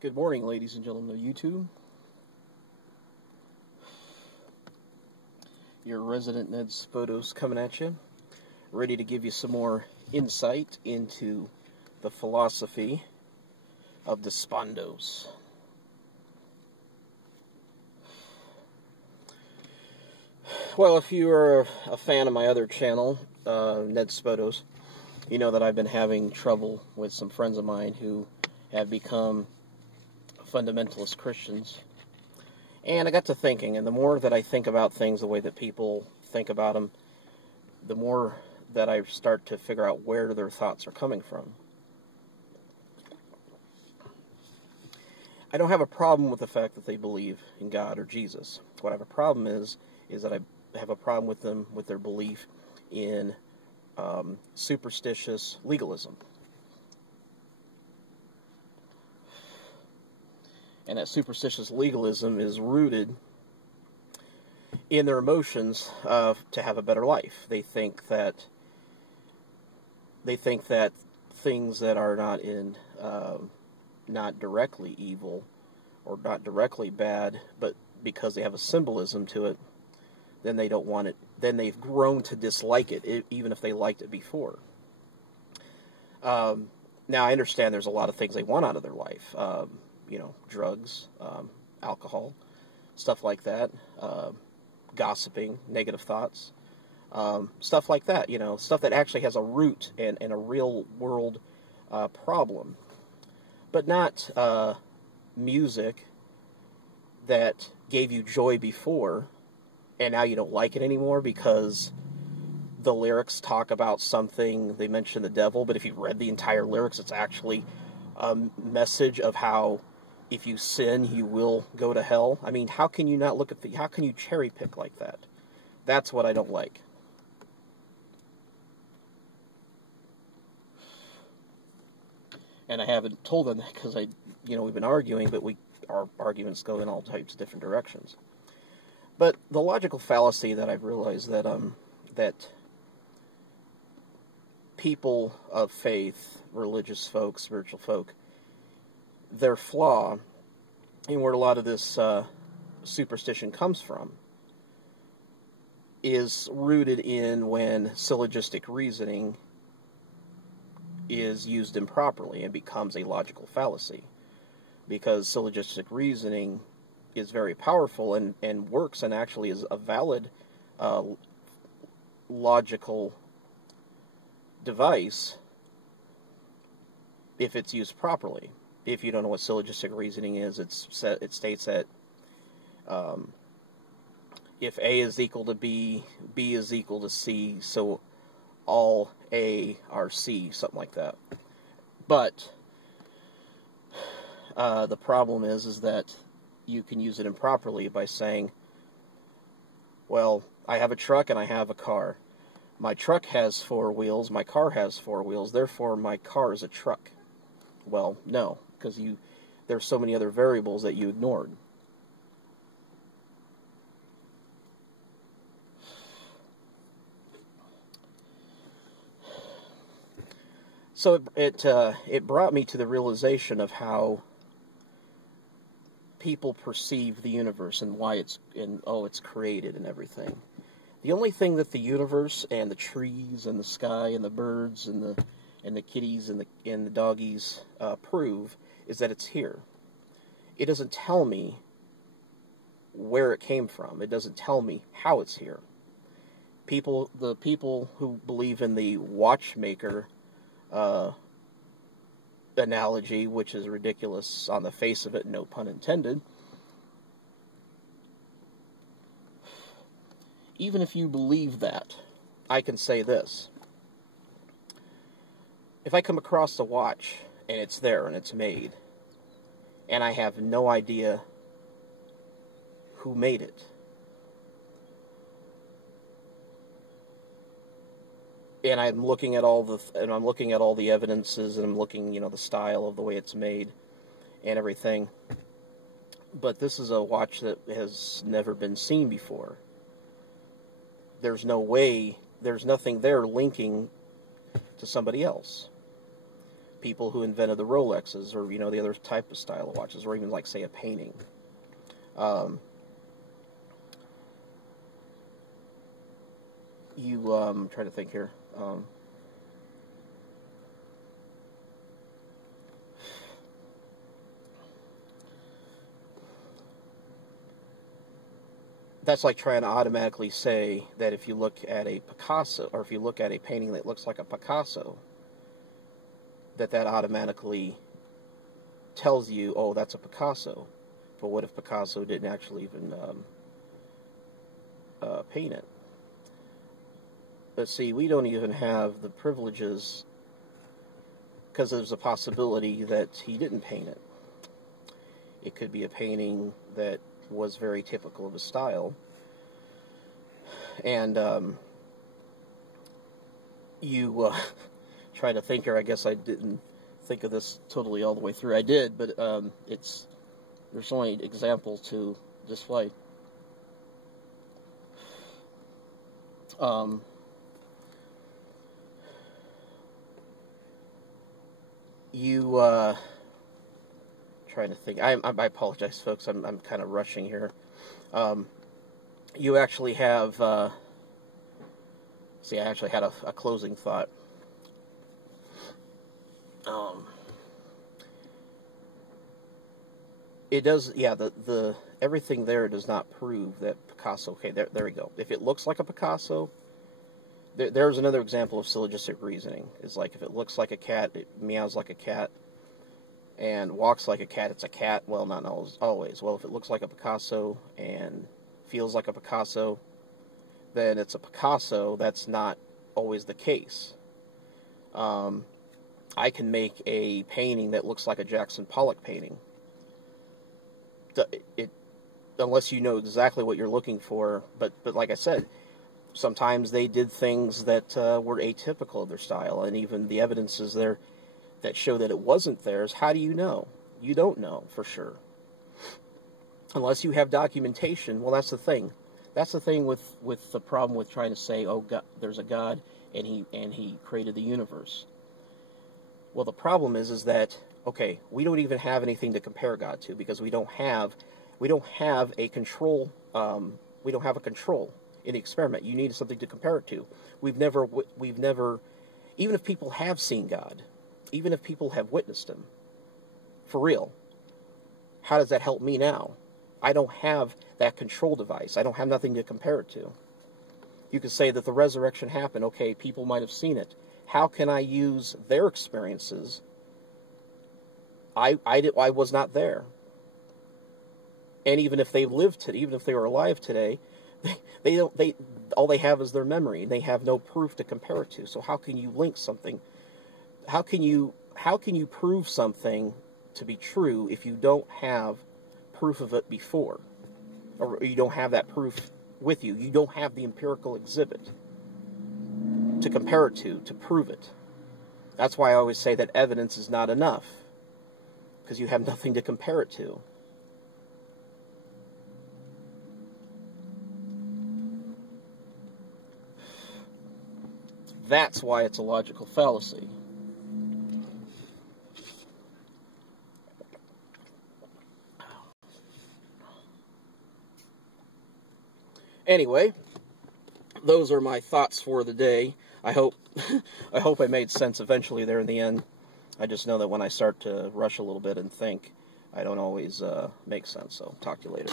Good morning, ladies and gentlemen of YouTube. Your resident Ned's Photos coming at you, ready to give you some more insight into the philosophy of despondos. Well, if you are a fan of my other channel, Ned's Photos, you know that I've been having trouble with some friends of mine who have become fundamentalist Christians. And I got to thinking, and the more that I think about things the way that people think about them, the more that I start to figure out where their thoughts are coming from. I don't have a problem with the fact that they believe in God or Jesus. What I have a problem is that I have a problem with them, with their belief in superstitious legalism. And that superstitious legalism is rooted in their emotions to have a better life. They think that things that are not directly evil or not directly bad, but because they have a symbolism to it, then they don't want it. Then they've grown to dislike it, even if they liked it before. Now I understand there's a lot of things they want out of their life. You know, drugs, alcohol, stuff like that, gossiping, negative thoughts, stuff like that, you know, stuff that actually has a root and a real world problem, but not music that gave you joy before and now you don't like it anymore because the lyrics talk about something, they mention the devil, but if you read the entire lyrics, it's actually a message of how if you sin, you will go to hell. I mean, how can you not look at how can you cherry pick like that? That's what I don't like. And I haven't told them that because we've been arguing, but our arguments go in all types of different directions. But the logical fallacy that I've realized that people of faith, religious folk, spiritual folk, their flaw, and where a lot of this superstition comes from, is rooted in when syllogistic reasoning is used improperly and becomes a logical fallacy. Because syllogistic reasoning is very powerful and works and actually is a valid logical device if it's used properly. If you don't know what syllogistic reasoning is, it states that if A is equal to B, B is equal to C, so all A are C, something like that. But the problem is that you can use it improperly by saying, well, I have a truck and I have a car. My truck has 4 wheels, my car has 4 wheels, therefore my car is a truck. Well, no, because there's so many other variables that you ignored. So it brought me to the realization of how people perceive the universe and why it's created and everything. The only thing that the universe and the trees and the sky and the birds and the kitties and the doggies prove is that it's here. It doesn't tell me where it came from. It doesn't tell me how it's here. The people who believe in the watchmaker analogy, which is ridiculous on the face of it, no pun intended. Even if you believe that, I can say this. If I come across a watch, and it's there, and it's made, and I have no idea who made it, and I'm looking at all the evidences, and I'm looking, the style of the way it's made, and everything, but this is a watch that has never been seen before. There's no way, there's nothing there linking to somebody else. people who invented the Rolexes, or, the other type of style of watches, or even, like, say, a painting. I'm trying to think here. That's like trying to automatically say that if you look at a Picasso, or if you look at a painting that looks like a Picasso, that automatically tells you, oh, that's a Picasso. But what if Picasso didn't actually even paint it? But see, we don't even have the privileges, because there's a possibility that he didn't paint it. It could be a painting that was very typical of his style. And you try to think here. I guess I didn't think of this totally all the way through. I did, but there's only examples to display. Trying to think. I apologize, folks. I'm kind of rushing here. You actually have. See, I actually had a closing thought. It does. Yeah, the everything there does not prove that Picasso. Okay, there we go. If it looks like a Picasso. There's another example of syllogistic reasoning. It's like if it looks like a cat, it meows like a cat, and walks like a cat, it's a cat. Well, not always. Well, if it looks like a Picasso and feels like a Picasso, then it's a Picasso. That's not always the case. I can make a painting that looks like a Jackson Pollock painting. Unless you know exactly what you're looking for, but like I said, sometimes they did things that were atypical of their style, and even the evidence is there that show that it wasn't theirs. How do you know? You don't know for sure. Unless you have documentation. Well, that's the thing. That's the thing with the problem with trying to say, oh, God, there's a God, and he created the universe. Well, the problem is that, okay, we don't even have anything to compare God to, because we don't have a control. We don't have a control in the experiment. You need something to compare it to. We've never, even if people have seen God, even if people have witnessed him, for real, how does that help me now? I don't have that control device. I don't have nothing to compare it to. You could say that the resurrection happened. Okay, people might have seen it. How can I use their experiences? I was not there. And even if they lived today, even if they were alive today, all they have is their memory, and they have no proof to compare it to. So how can you link something? How can you prove something to be true if you don't have proof of it before, or you don't have that proof with you? You don't have the empirical exhibit to compare it to prove it. That's why I always say that evidence is not enough, because you have nothing to compare it to. That's why it's a logical fallacy. Anyway, those are my thoughts for the day. I hope I made sense eventually there in the end. I just know that when I start to rush a little bit and think, I don't always make sense. So talk to you later.